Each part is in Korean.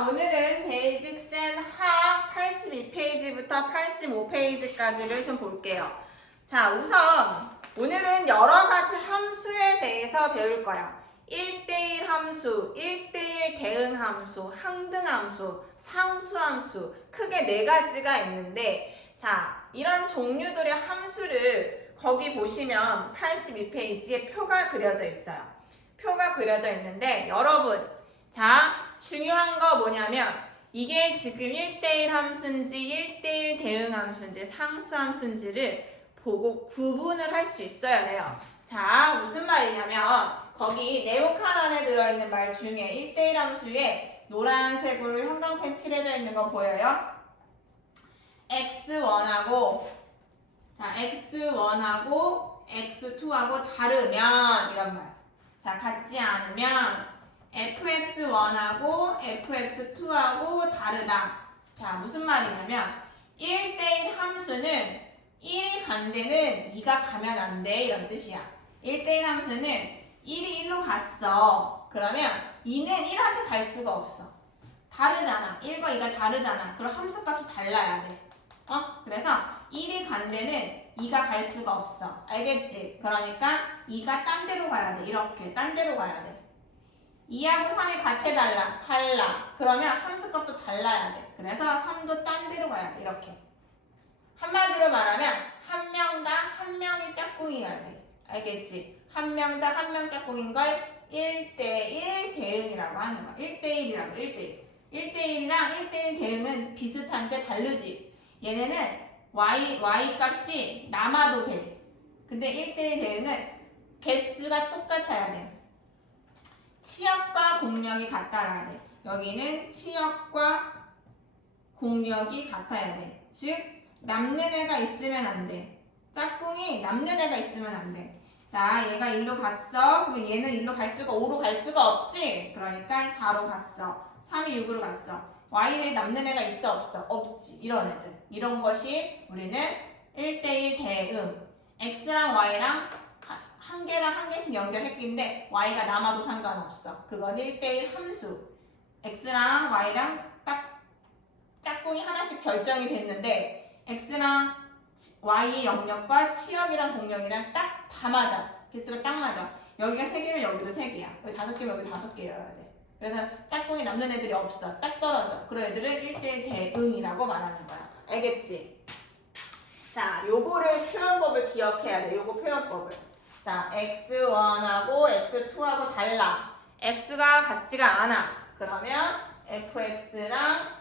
자, 오늘은 베이직 센하 82페이지부터 85페이지까지를 좀 볼게요. 자, 우선 오늘은 여러 가지 함수에 대해서 배울 거야. 1대1 함수, 1대1 대응 함수, 항등 함수, 상수 함수, 크게 네 가지가 있는데, 자, 이런 종류들의 함수를 거기 보시면 82페이지에 표가 그려져 있어요. 표가 그려져 있는데, 여러분, 자, 중요한 거 뭐냐면, 이게 지금 1대1 함수인지 1대1 대응 함수인지 상수 함수인지를 보고 구분을 할 수 있어야 돼요. 자, 무슨 말이냐면 거기 네모 칸 안에 들어있는 말 중에 1대1 함수에 노란색으로 형광펜 칠해져 있는 거 보여요? x1하고 자, x1하고 x2하고 다르면 이런 말. 자, 같지 않으면 fx1하고 fx2하고 다르다. 자, 무슨 말이냐면 1대1 함수는 1이 간 데는 2가 가면 안 돼. 이런 뜻이야. 1대1 함수는 1이 1로 갔어. 그러면 2는 1한테 갈 수가 없어. 다르잖아. 1과 2가 다르잖아. 그럼 함수 값이 달라야 돼. 어? 그래서 1이 간 데는 2가 갈 수가 없어. 알겠지? 그러니까 2가 딴 데로 가야 돼. 이렇게. 딴 데로 가야 돼. 2하고 3이 같아 달라. 달라. 그러면 함수 값도 달라야 돼. 그래서 3도 딴 데로 가야 돼. 이렇게. 한마디로 말하면 한 명당 한 명이 짝꿍이어야 돼. 알겠지? 한 명당 한 명 짝꿍인 걸 1대1 대응이라고 하는 거야. 1대1이라고 1대1. 1대1이랑 1대1 대응은 비슷한데 다르지. 얘네는 y, y 값이 남아도 돼. 근데 1대1 대응은 개수가 똑같아야 돼. 치역과 공력이 같아야 돼. 여기는 치역과 공력이 같아야 돼. 즉, 남는 애가 있으면 안 돼. 짝꿍이 남는 애가 있으면 안 돼. 자, 얘가 1로 갔어. 그럼 얘는 1로 갈 수가 5로 갈 수가 없지. 그러니까 4로 갔어. 3이 6으로 갔어. y에 남는 애가 있어 없어? 없지. 이런 애들. 이런 것이 우리는 1대1 대응. x랑 y랑 하- 한 개랑 한 개씩 연결했긴데 y가 남아도 상관없어. 그건 1대1 함수. x랑 y랑 딱 짝꿍이 하나씩 결정이 됐는데 x랑 y의 영역과 치역이랑 공역이랑 딱 다 맞아. 개수가 딱 맞아. 여기가 세 개면 여기도 세 개야. 여기 다섯 개면 여기 다섯 개여야 돼. 그래서 짝꿍이 남는 애들이 없어. 딱 떨어져. 그런 애들을 1대1 대응이라고 말하는 거야. 알겠지? 자, 요거를 표현법을 기억해야 돼. 요거 표현법을. 자, x1하고 x2하고 달라. x가 같지가 않아. 그러면 fx랑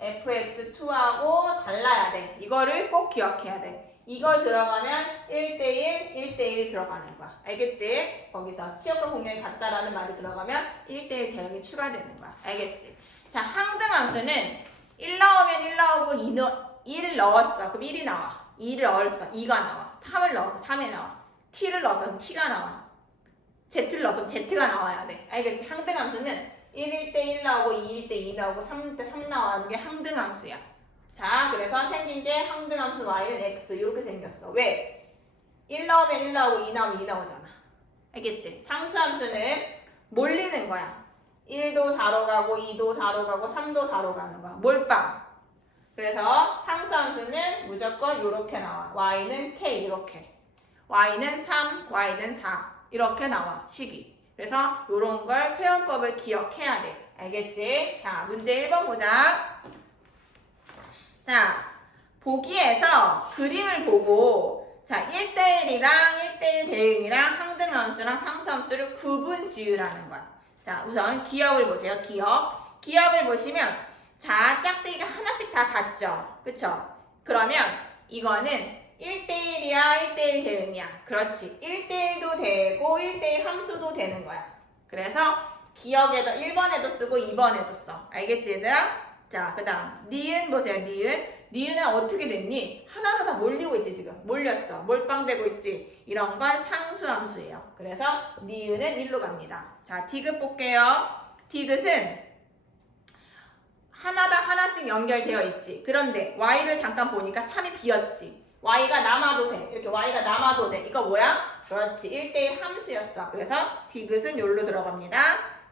fx2하고 달라야 돼. 이거를 꼭 기억해야 돼. 이거 들어가면 1대1, 1대1이 들어가는 거야. 알겠지? 거기서 치역과 공략이 같다라는 말이 들어가면 1대1 대응이 추가되는 거야. 알겠지? 자, 항등함수는 1 나오면 1 나오고 2 넣, 1 넣었어. 그럼 1이 나와. 2를 넣었어. 2가 나와. 3을 넣어서 3이 나와. t를 넣어서 t가 나와. z를 넣어서 z가 나와야 돼. 알겠지? 항등함수는 1일 때 1 나오고 2일 때 2 나오고 3일 때 3 나오는 게 항등함수야. 자, 그래서 생긴 게 항등함수 y는 x 이렇게 생겼어. 왜? 1 나오면 1 나오고 2 나오면 2 나오잖아. 알겠지? 상수함수는 몰리는 거야. 1도 4로 가고 2도 4로 가고 3도 4로 가는 거야. 몰빵. 그래서 상수함수는 무조건 이렇게 나와. y는 k 이렇게. y는 3, y는 4 이렇게 나와. 식이. 그래서 이런 걸 표현법을 기억해야 돼. 알겠지? 자, 문제 1번 보자. 자, 보기에서 그림을 보고 자, 1대1이랑 1대1 대응이랑 항등함수랑 상수함수를 구분 지으라는 거야. 자, 우선 기억을 보세요. 기억. 기억을 보시면 자, 짝대기가 하나씩 다 같죠? 그쵸? 그러면 이거는 1대1이야, 1대1 대응이야. 그렇지. 1대1도 되고 1대1 함수도 되는 거야. 그래서 기억에도 1번에도 쓰고 2번에도 써. 알겠지, 얘들아? 자, 그 다음. 니은 보세요, 니은. 니은은 어떻게 됐니? 하나로 다 몰리고 있지, 지금. 몰렸어. 몰빵되고 있지. 이런 건 상수함수예요. 그래서 니은은 1로 갑니다. 자, 디귿 볼게요. 디귿은 하나당 하나씩 연결되어 있지. 그런데 y를 잠깐 보니까 3이 비었지. y가 남아도 돼. 이렇게 y가 남아도 돼. 이거 뭐야? 그렇지. 1대1 함수였어. 그래서 디귿은 여기로 들어갑니다.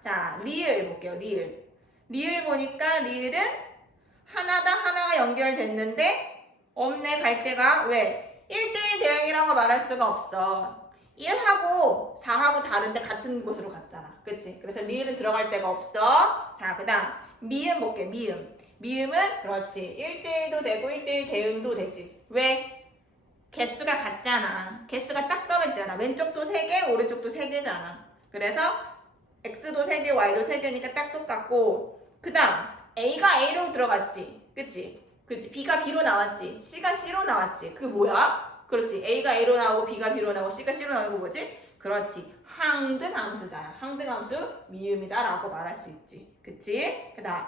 자, 리을 볼게요. 리을. 리을 보니까 리을은 하나다 하나가 연결됐는데 없네 갈 데가 왜? 1대1 대응이라고 말할 수가 없어. 1하고 4하고 다른데 같은 곳으로 갔잖아. 그치? 그래서 리을은 들어갈 데가 없어. 자, 그 다음 미음 볼게 미음. 미음은 그렇지. 1대1도 되고 1대1 대응도 되지. 왜? 개수가 같잖아. 개수가 딱 떨어지잖아. 왼쪽도 3개, 오른쪽도 3개잖아. 그래서 x도 3개, y도 3개니까 딱 똑같고 그 다음 a가 a로 들어갔지. 그치? 그치? b가 b로 나왔지. c가 c로 나왔지. 그게 뭐야? 그렇지. a가 a로 나오고 b가 b로 나오고 c가 c로 나오고 뭐지? 그렇지. 항등함수잖아. 항등함수 미음이다라고 말할 수 있지. 그치? 그 다음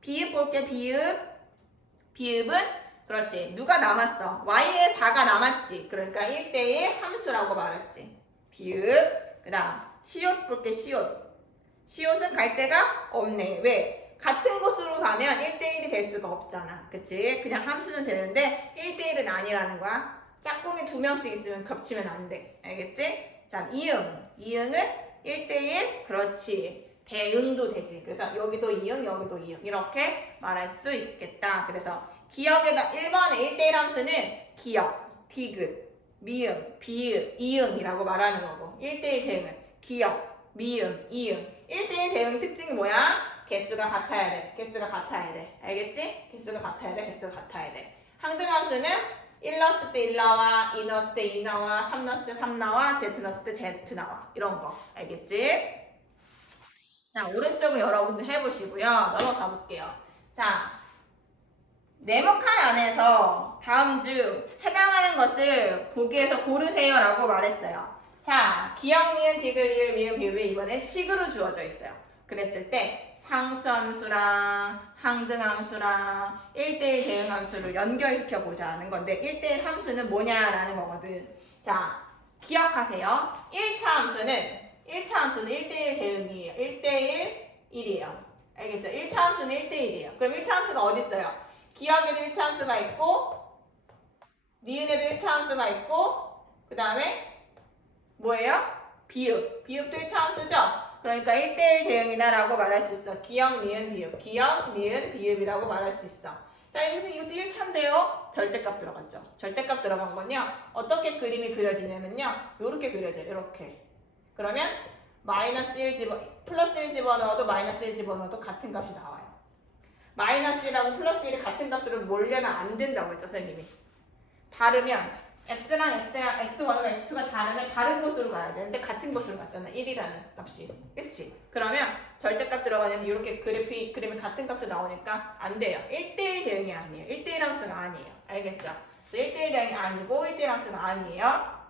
비읍 볼게 비읍. 비읍은 그렇지. 누가 남았어? y에 4가 남았지. 그러니까 1대1 함수라고 말했지. 비읍. 그 다음 시옷 볼게 시옷. 시옷은 갈 데가 없네. 왜? 같은 곳으로 가면 1대1이 될 수가 없잖아. 그치? 그냥 함수는 되는데 1대1은 아니라는 거야. 짝꿍이 두 명씩 있으면 겹치면 안 돼. 알겠지? 자, 이응. 이응은 1대1. 그렇지. 대응도 되지. 그래서 여기도 이응, 여기도 이응. 이렇게 말할 수 있겠다. 그래서 기억에다 1번의 1대1 함수는 기억, 디귿, 미음, 비읍, 이응이라고 말하는 거고 1대1 대응은 기억, 미음, 이응 1대1 대응 특징이 뭐야? 개수가 같아야 돼. 개수가 같아야 돼. 알겠지? 개수가 같아야 돼. 개수가 같아야 돼. 항등함수는 1 넣었을 때 1 나와, 2 넣었을 때 2 나와, 3 넣었을 때 3 나와, Z 넣었을 때 Z 나와. 이런 거. 알겠지? 자, 오른쪽은 여러분들 해보시고요. 넘어가 볼게요. 자, 네모칸 안에서 다음 주 해당하는 것을 보기에서 고르세요 라고 말했어요. 자, 기억, 니은, 디귿, 리을, 미음, 비읍이 이번에 식으로 주어져 있어요. 그랬을 때 상수함수랑 항등함수랑 1대1 대응함수를 연결시켜 보자는 건데 1대1 함수는 뭐냐라는 거거든. 자, 기억하세요. 1차 함수는 1차 함수는 1대1 대응이에요. 1대1 1이에요. 알겠죠? 1차 함수는 1대1이에요. 그럼 1차 함수가 어디 있어요? 기억에도 1차 함수가 있고 니은에도 1차 함수가 있고 그 다음에 뭐예요? 비읍. 비읍도 1차 함수죠? 그러니까 1대1 대응이다 라고 말할 수 있어. 기억, 니은, 비읍. 기억, 니은, 비읍이라고 말할 수 있어. 자, 여기서 이것도 1차인데요. 절대값 들어갔죠. 절대값 들어간 건요. 어떻게 그림이 그려지냐면요. 이렇게 그려져요. 이렇게. 그러면 마이너스 1 집어, 플러스 1 집어넣어도 마이너스 1 집어넣어도 같은 값이 나와요. 마이너스 1하고 플러스 1이 같은 값으로 몰려면 안 된다고 했죠, 선생님이. 다르면 x랑 x랑 x1과 x2가 다르면 다른 곳으로 가야 되는데 같은 곳으로 갔잖아. 1이라는 값이. 그치? 그러면 절대값 들어가면 이렇게 그래피, 그림이 같은 값으로 나오니까 안 돼요. 1대1 대응이 아니에요. 1대1 함수가 아니에요. 알겠죠? 1대1 대응이 아니고 1대1 함수가 아니에요.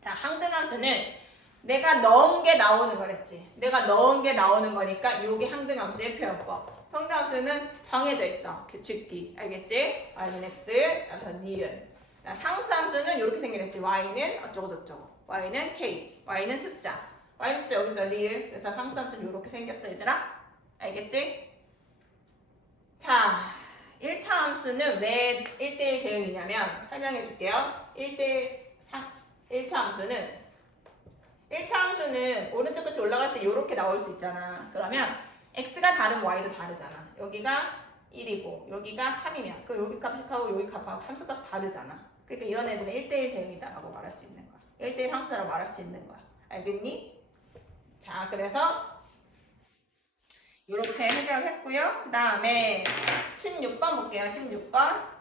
자, 항등 함수는 내가 넣은 게 나오는 거랬지. 내가 넣은 게 나오는 거니까 이게 항등 함수의 표현법. 항등 함수는 정해져 있어. 규칙기. 알겠지? y는 x, 그래서 니은. 상수함수는 이렇게 생겼지. y는 어쩌고 저쩌고. y는 k. y는 숫자. y는 숫자 여기서 리을. 그래서 상수함수는 이렇게 생겼어, 얘들아. 알겠지? 자, 1차 함수는 왜 1대1 대응이냐면 설명해 줄게요. 1대1 상, 1차 함수는 1차 함수는 오른쪽 끝이 올라갈 때 이렇게 나올 수 있잖아. 그러면 x가 다른 y도 다르잖아. 여기가 1이고 여기가 3이면 그 여기 값하고 여기 값하고 함수값 다르잖아. 그러니까 이런 애들은 1대1 대응이다라고 말할 수 있는 거야. 1대1 함수라고 말할 수 있는 거야. 알겠니? 자, 그래서 이렇게 해결을 했고요. 그 다음에 16번 볼게요. 16번.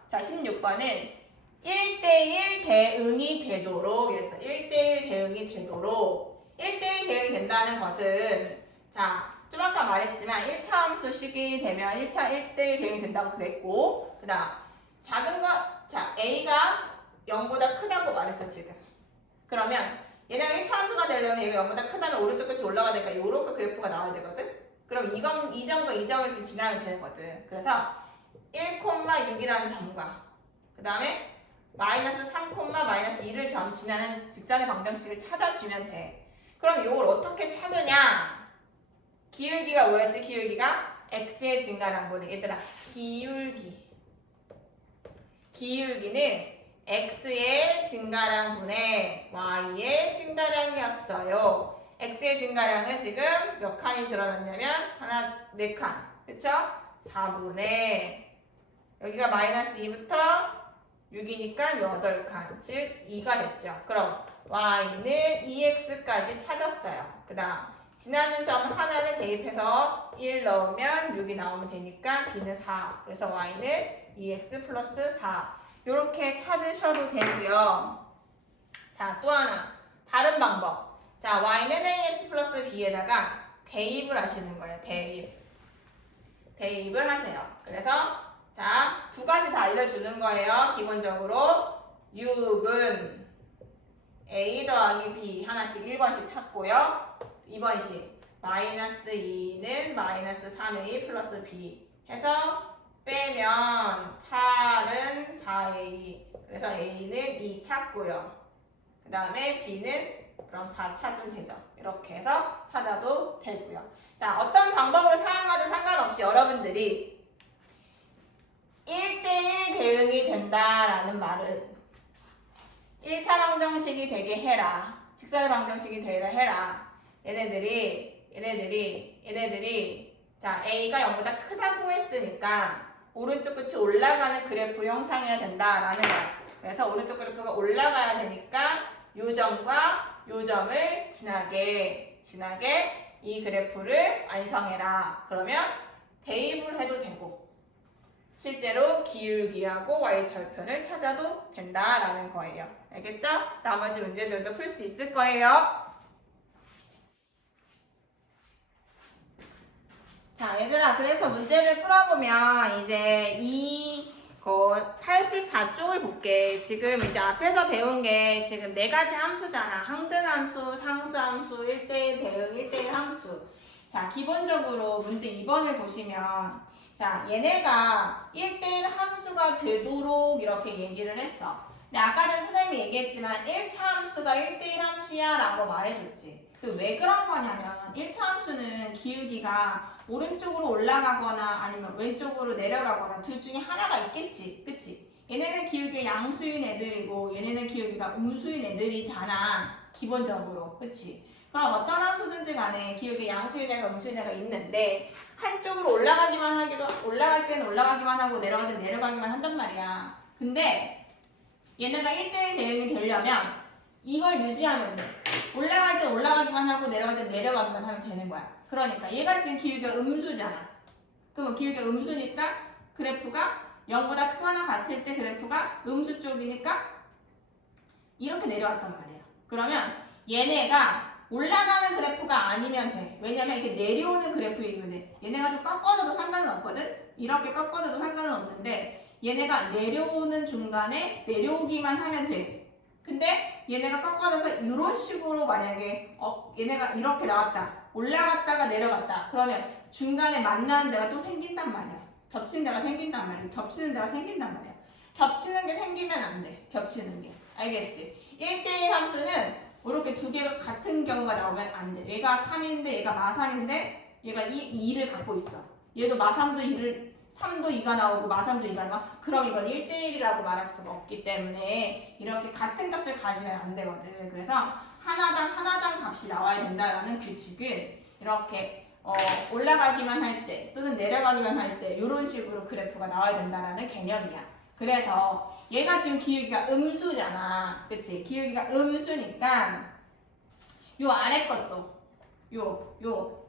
자, 16번은 1대1 대응이 되도록 이랬어. 1대1 대응이 되도록 1대1 대응이 된다는 것은 자, 좀 아까 말했지만 1차 함수식이 되면 1차 1대1 대응이 된다고 그랬고 그 다음 작은 거, 자, A가 0보다 크다고 말했어, 지금. 그러면 얘네가 1차 함수가 되려면 얘가 0보다 크다면 오른쪽 끝이 올라가야 되니까 요렇게 그래프가 나와야 되거든? 그럼 이건, 이 점과 이 점을 지금 지나면 되는 거든. 그래서 1,6이라는 점과 그 다음에 마이너스 3, 마이너스 2를 점 지나는 직선의 방정식을 찾아주면 돼. 그럼 이걸 어떻게 찾으냐? 기울기가 뭐였지? 기울기가 x의 증가량분의 얘들아 기울기 기울기는 x의 증가량 분의 y의 증가량이었어요. x의 증가량은 지금 몇 칸이 드러났냐면 하나 네 칸 그쵸? 4분의 여기가 마이너스 2부터 6이니까 8칸 즉 2가 됐죠. 그럼 y는 2x까지 찾았어요. 그 다음 지나는 점 하나를 대입해서 1 넣으면 6이 나오면 되니까 b는 4 그래서 y는 2x 플러스 4 이렇게 찾으셔도 되고요. 자 또 하나. 다른 방법. 자 y는 ax 플러스 b에다가 대입을 하시는 거예요. 대입. 대입을 하세요. 그래서 자 두 가지 다 알려주는 거예요. 기본적으로 6은 a 더하기 b 하나씩 1번씩 찾고요. 2번씩 마이너스 2는 마이너스 3a 플러스 b 해서 빼면 8은 4a 그래서 a는 2 찾고요. 그 다음에 b는 그럼 4 찾으면 되죠. 이렇게 해서 찾아도 되고요. 자 어떤 방법으로 사용하든 상관없이 여러분들이 1대1 대응이 된다라는 말은 1차 방정식이 되게 해라. 직선의 방정식이 되게 해라. 얘네들이 얘네들이 얘네들이 자 a가 0보다 크다고 했으니까 오른쪽 끝이 올라가는 그래프 형상이어야 된다라는 거야. 그래서 오른쪽 그래프가 올라가야 되니까 요 점과 요 점을 지나게 지나게 이 그래프를 완성해라. 그러면 대입을 해도 되고 실제로 기울기하고 y절편을 찾아도 된다라는 거예요 알겠죠? 나머지 문제들도 풀 수 있을 거예요 자, 얘들아, 그래서 문제를 풀어보면 이제 이거 84쪽을 볼게. 지금 이제 앞에서 배운 게 지금 네 가지 함수잖아. 항등 함수, 상수 함수, 1대1 대응, 1대1 함수. 자, 기본적으로 문제 2번을 보시면 자, 얘네가 1대1 함수가 되도록 이렇게 얘기를 했어. 근데 아까 전 선생님이 얘기했지만 1차 함수가 1대1 함수야 라고 말해줬지. 그 왜 그런 거냐면 1차 함수는 기울기가 오른쪽으로 올라가거나 아니면 왼쪽으로 내려가거나 둘 중에 하나가 있겠지. 그치? 얘네는 기울기 양수인 애들이고 얘네는 기울기가 음수인 애들이잖아. 기본적으로. 그치? 그럼 어떤 함수든지 간에 기울기 양수인 애가 음수인 애가 있는데 한쪽으로 올라가기만 하기도 올라갈 때는 올라가기만 하고 내려갈 때는 내려가기만 한단 말이야. 근데 얘네가 1대1 대응이 되려면 이걸 유지하면 돼. 올라갈 때 올라가기만 하고 내려갈 때 내려가기만 하면 되는 거야. 그러니까 얘가 지금 기울기가 음수잖아. 그러면 기울기가 음수니까 그래프가 0보다 크거나 같을 때 그래프가 음수 쪽이니까 이렇게 내려왔단 말이야. 그러면 얘네가 올라가는 그래프가 아니면 돼. 왜냐면 이렇게 내려오는 그래프이면 돼. 얘네가 좀 꺾어져도 상관은 없거든? 이렇게 꺾어져도 상관은 없는데 얘네가 내려오는 중간에 내려오기만 하면 돼. 근데 얘네가 꺾어져서 이런 식으로 만약에 어 얘네가 이렇게 나왔다 올라갔다가 내려갔다 그러면 중간에 만나는 데가 또 생긴단 말이야 겹치는 데가 생긴단 말이야 겹치는 데가 생긴단 말이야 겹치는 게 생기면 안 돼 겹치는 게 알겠지 1대1 함수는 이렇게 두 개가 같은 경우가 나오면 안 돼. 얘가 3인데 얘가 마3인데 얘가 2, 2를 갖고 있어. 얘도 마3도 2를 3도 2가 나오고 마3도 2가 나와. 그럼 이건 1대1이라고 말할 수가 없기 때문에 이렇게 같은 값을 가지면 안 되거든. 그래서 하나당 하나당 값이 나와야 된다라는 규칙은 이렇게 어, 올라가기만 할 때 또는 내려가기만 할 때 이런 식으로 그래프가 나와야 된다라는 개념이야. 그래서 얘가 지금 기울기가 음수잖아 그치 기울기가 음수니까 요 아래 것도 요 요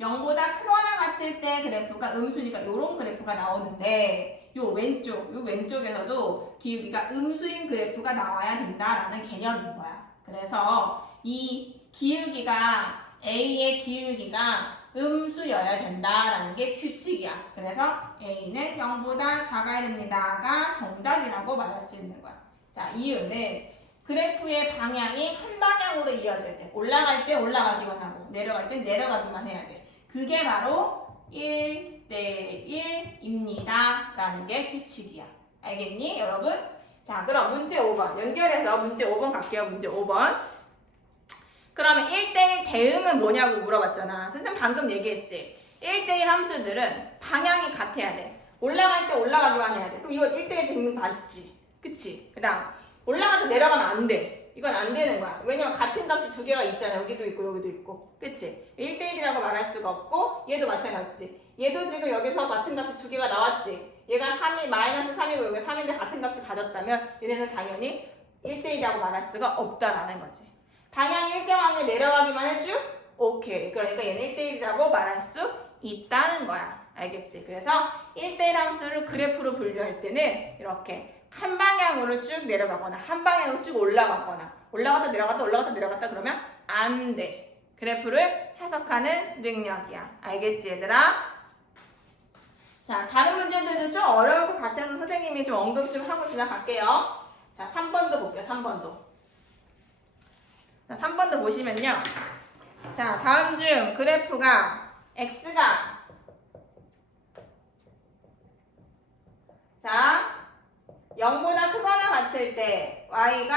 0보다 크거나 같을 때 그래프가 음수니까 이런 그래프가 나오는데 요 왼쪽, 요 왼쪽에서도 기울기가 음수인 그래프가 나와야 된다라는 개념인 거야. 그래서 이 기울기가 A의 기울기가 음수여야 된다라는 게 규칙이야. 그래서 A는 0보다 작아야 됩니다가 정답이라고 말할 수 있는 거야. 자, 이유는 그래프의 방향이 한 방향으로 이어져야 돼. 올라갈 때 올라가기만 하고 내려갈 때 내려가기만 해야 돼. 그게 바로 1대1입니다. 라는 게 규칙이야. 알겠니, 여러분? 자, 그럼 문제 5번. 연결해서 문제 5번 갈게요. 문제 5번. 그러면 1대1 대응은 뭐냐고 물어봤잖아. 선생님 방금 얘기했지. 1대1 함수들은 방향이 같아야 돼. 올라갈 때 올라가기만 해야 돼. 그럼 이거 1대1 대응 맞지? 그치? 그 다음, 올라가서 내려가면 안 돼. 이건 안 되는 거야. 왜냐면 같은 값이 두 개가 있잖아. 여기도 있고 여기도 있고. 그치? 1대1이라고 말할 수가 없고 얘도 마찬가지지. 얘도 지금 여기서 같은 값이 두 개가 나왔지. 얘가 3이 마이너스 3이고 여기 3인데 같은 값이 가졌다면 얘네는 당연히 1대1이라고 말할 수가 없다라는 거지. 방향이 일정하게 내려가기만 해줘? 오케이. 그러니까 얘는 1대1이라고 말할 수 있다는 거야. 알겠지? 그래서 1대1 함수를 그래프로 분류할 때는 이렇게 한 방향으로 쭉 내려가거나 한 방향으로 쭉 올라가거나 올라갔다 내려갔다 올라갔다 내려갔다 그러면 안 돼. 그래프를 해석하는 능력이야. 알겠지 얘들아? 자, 다른 문제들도 좀 어려울 것 같아서 선생님이 좀 언급 좀 하고 지나갈게요. 자, 3번도 볼게요. 3번도. 자, 3번도 보시면요. 자, 다음 중 그래프가 x가 자, 0보다 크거나 같을 때 y가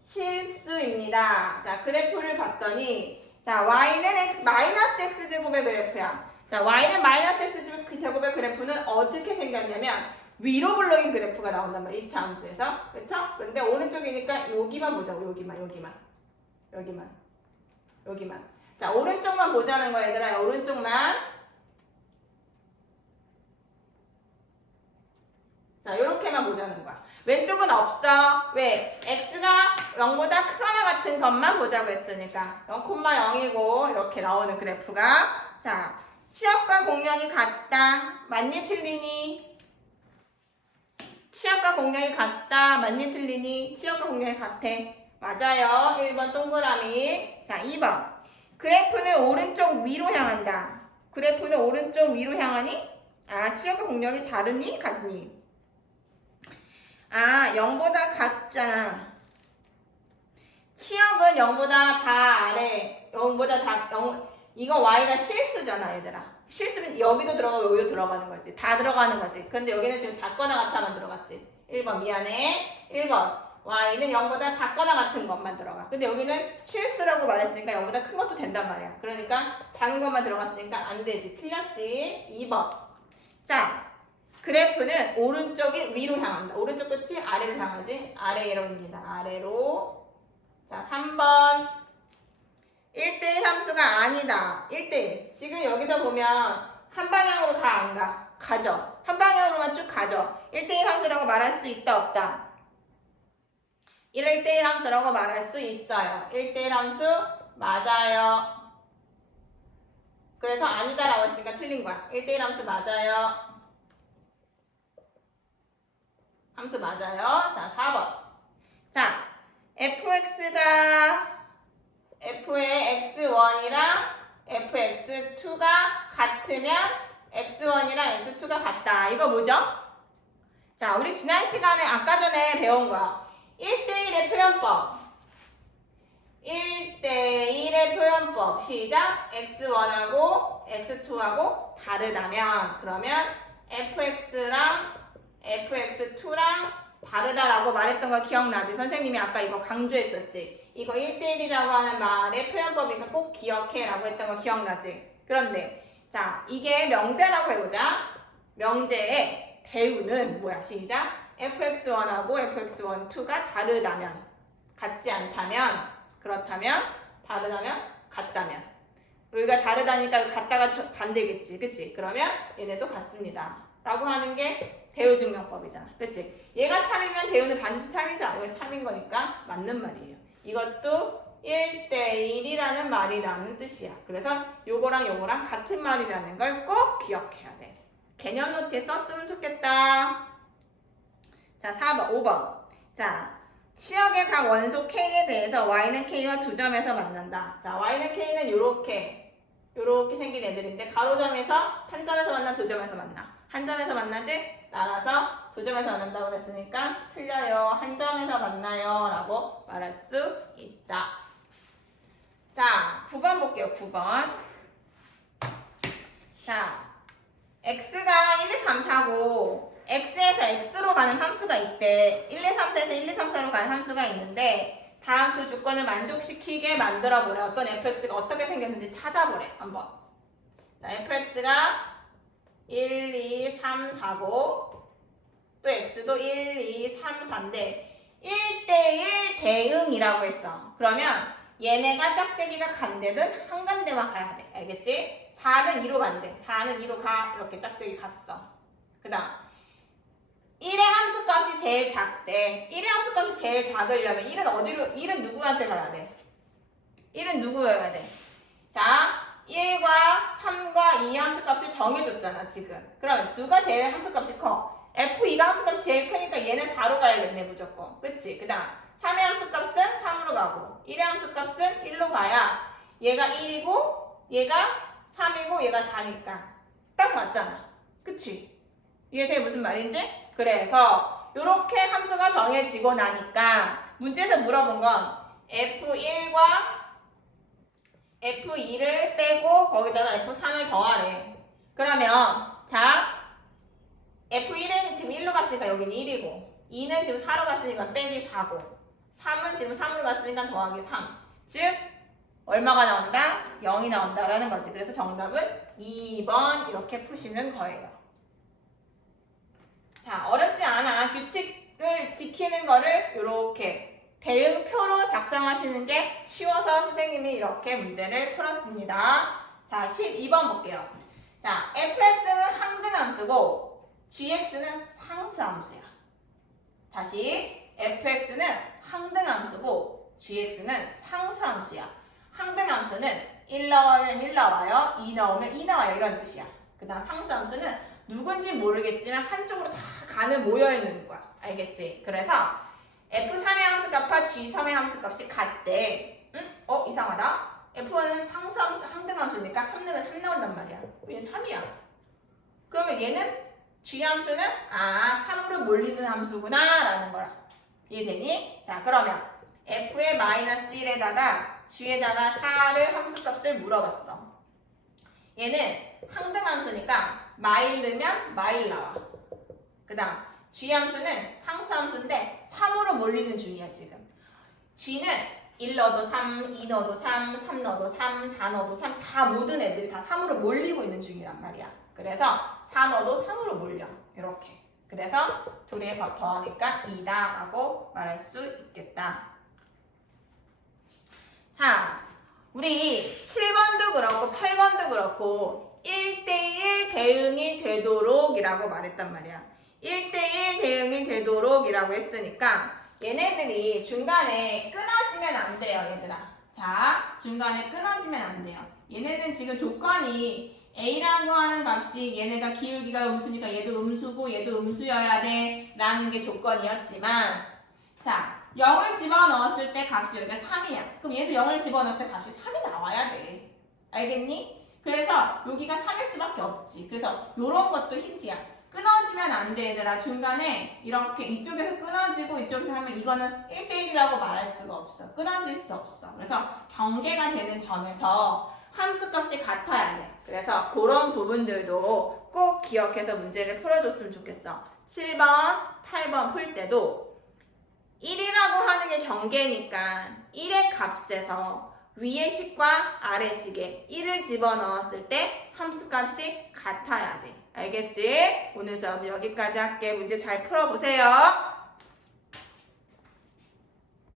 실수입니다. 자, 그래프를 봤더니 자, y는 x 마이너스 x 제곱의 그래프야. 자, y는 마이너스 x 제곱의 그래프는 어떻게 생겼냐면 위로 블록인 그래프가 나온단 말이야. 이차 함수에서. 그렇죠? 근데 오른쪽이니까 여기만 보자고. 여기만. 여기만. 여기만. 여기만. 자, 오른쪽만 보자는 거야, 얘들아. 오른쪽만. 자, 요렇게만 보자는 거야. 왼쪽은 없어. 왜? x가 0보다 크거나 같은 것만 보자고 했으니까. 0,0이고 이렇게 나오는 그래프가 자, 치역과 공략이 같다. 맞니 틀리니? 치역과 공략이 같다. 맞니 틀리니? 치역과 공략이 같아. 맞아요. 1번 동그라미. 자, 2번. 그래프는 오른쪽 위로 향한다. 그래프는 오른쪽 위로 향하니? 아, 치역과 공략이 다르니? 같니? 아, 0보다 같잖아. 치역은 0보다 다 아래, 0보다 다, 0, 이거 y가 실수잖아, 얘들아. 실수는 여기도 들어가고 여기도 들어가는 거지. 다 들어가는 거지. 근데 여기는 지금 작거나 같아만 들어갔지. 1번 미안해. 1번 y는 0보다 작거나 같은 것만 들어가. 근데 여기는 실수라고 말했으니까 0보다 큰 것도 된단 말이야. 그러니까 작은 것만 들어갔으니까 안 되지. 틀렸지. 2번. 자, 그래프는 오른쪽이 위로 향한다. 오른쪽 끝이 아래로 향하지. 아래로 입니다. 아래로. 자, 3번. 1대1 함수가 아니다. 1대1. 지금 여기서 보면 한 방향으로 다 안 가. 가죠. 한 방향으로만 쭉 가죠. 1대1 함수라고 말할 수 있다, 없다? 1대1 함수라고 말할 수 있어요. 1대1 함수 맞아요. 그래서 아니다라고 했으니까 틀린 거야. 1대1 함수 맞아요. 함수 맞아요. 자, 4번. 자, fx가 f의 x1이랑 fx2가 같으면 x1이랑 x2가 같다. 이거 뭐죠? 자, 우리 지난 시간에 아까 전에 배운 거야. 1대1의 표현법. 1대1의 표현법. 시작. x1하고 x2하고 다르다면 그러면 fx랑 fx2랑 다르다라고 말했던 거 기억나지? 선생님이 아까 이거 강조했었지? 이거 1대1이라고 하는 말의 표현법이니까 꼭 기억해 라고 했던 거 기억나지? 그런데 자 이게 명제라고 해보자 명제의 배우는 뭐야? 시작 fx1하고 fx1, 2가 다르다면 같지 않다면 그렇다면 다르다면 같다면 여기가 다르다니까 같다가 저- 반대겠지 그치? 그러면 얘네도 같습니다 라고 하는 게 대우 증명법이잖아. 그치? 얘가 참이면 대우는 반드시 참이죠. 이거 참인 거니까 맞는 말이에요. 이것도 1대1이라는 말이라는 뜻이야. 그래서 요거랑 요거랑 같은 말이라는 걸 꼭 기억해야 돼. 개념 노트에 썼으면 좋겠다. 자, 4번, 5번. 자, 치역의 각 원소 K에 대해서 Y는 K와 두 점에서 만난다. 자, Y는 K는 요렇게, 요렇게 생긴 애들인데, 가로점에서 한 점에서 만나, 두 점에서 만나. 한 점에서 만나지? 따라서 두 점에서 만난다고 그랬으니까 틀려요. 한 점에서 만나요. 라고 말할 수 있다. 자, 9번 볼게요. 9번. 자, x가 1, 2, 3, 4고 x에서 x로 가는 함수가 있대. 1, 2, 3, 4에서 1, 2, 3, 4로 가는 함수가 있는데 다음 두 조건을 만족시키게 만들어 보래. 어떤 fx가 어떻게 생겼는지 찾아보래. 한번. 자, fx가 1, 2, 3, 4고 또 x도 1, 2, 3, 4인데 1대1 대응이라고 했어. 그러면 얘네가 짝대기가 간대든 한 간대만 가야 돼. 알겠지? 4는 2로 간대. 4는 2로 가. 이렇게 짝대기 갔어. 그 다음 1의 함수값이 제일 작대. 1의 함수값이 제일 작으려면 1은 어디로 1은 누구한테 가야 돼? 1은 누구여야 돼? 자, 1과 3과 2의 함수값을 정해줬잖아, 지금. 그럼 누가 제일 함수값이 커? F2가 함수값이 제일 크니까 얘는 4로 가야겠네, 무조건. 그치? 그 다음, 3의 함수값은 3으로 가고, 1의 함수값은 1로 가야 얘가 1이고, 얘가 3이고, 얘가 4니까. 딱 맞잖아. 그치? 이해돼? 무슨 말인지? 그래서, 요렇게 함수가 정해지고 나니까, 문제에서 물어본 건 F1과 F2를 빼고 거기다가 F3을 더하래. 그러면 자 F1은 지금 1로 갔으니까 여기는 1이고 2는 지금 4로 갔으니까 빼기 4고 3은 지금 3으로 갔으니까 더하기 3. 즉 얼마가 나온다? 0이 나온다라는 거지. 그래서 정답은 2번 이렇게 푸시는 거예요. 자 어렵지 않아. 규칙을 지키는 거를 이렇게 대응표로 작성하시는 게 쉬워서 선생님이 이렇게 문제를 풀었습니다. 자, 12번 볼게요. 자, fx는 항등함수고 gx는 상수함수야. 다시 fx는 항등함수고 gx는 상수함수야. 항등함수는 1 넣으면 1 나와요. 2 넣으면 2 나와요. 이런 뜻이야. 그 다음 상수함수는 누군지 모르겠지만 한쪽으로 다 가는 모여있는 거야. 알겠지? 그래서 F3의 함수값과 G3의 함수값이 같대. 응? 어? 이상하다. F는 상수 함수 항등함수니까 3 넣으면 3 나온단 말이야. 얘는 3이야. 그러면 얘는 G함수는 아 3으로 몰리는 함수구나 라는 거야. 이해되니? 자 그러면 F의 마이너스 1에다가 G에다가 4를 함수값을 물어봤어. 얘는 항등 함수니까 마일 넣으면 마일 나와. 그 다음 G함수는 상수함수인데 3으로 몰리는 중이야 지금. G는 1 넣어도 3, 2 넣어도 3, 3 넣어도 3, 4 넣어도 3 다 모든 애들이 다 3으로 몰리고 있는 중이란 말이야. 그래서 4 넣어도 3으로 몰려. 이렇게. 그래서 둘이 더하니까 2다 라고 말할 수 있겠다. 자 우리 7번도 그렇고 8번도 그렇고 1대1 대응이 되도록 이라고 말했단 말이야 1대1 대응이 되도록 이라고 했으니까 얘네들이 중간에 끊어지면 안 돼요 얘들아. 자 중간에 끊어지면 안 돼요. 얘네들은 지금 조건이 A라고 하는 값이 얘네가 기울기가 음수니까 얘도 음수고 얘도 음수여야 돼 라는 게 조건이었지만 자 0을 집어넣었을 때 값이 여기가 3이야. 그럼 얘도 0을 집어넣을 때 값이 3이 나와야 돼. 알겠니? 그래서 여기가 3일 수밖에 없지. 그래서 요런 것도 힌트야 끊어지면 안 돼, 얘들아. 중간에 이렇게 이쪽에서 끊어지고 이쪽에서 하면 이거는 1대1이라고 말할 수가 없어. 끊어질 수 없어. 그래서 경계가 되는 점에서 함수값이 같아야 돼. 그래서 그런 부분들도 꼭 기억해서 문제를 풀어줬으면 좋겠어. 7번, 8번 풀 때도 1이라고 하는 게 경계니까 1의 값에서 위의 식과 아래 식에 1을 집어넣었을 때 함수값이 같아야 돼. 알겠지? 오늘 수업 여기까지 할게. 문제 잘 풀어보세요.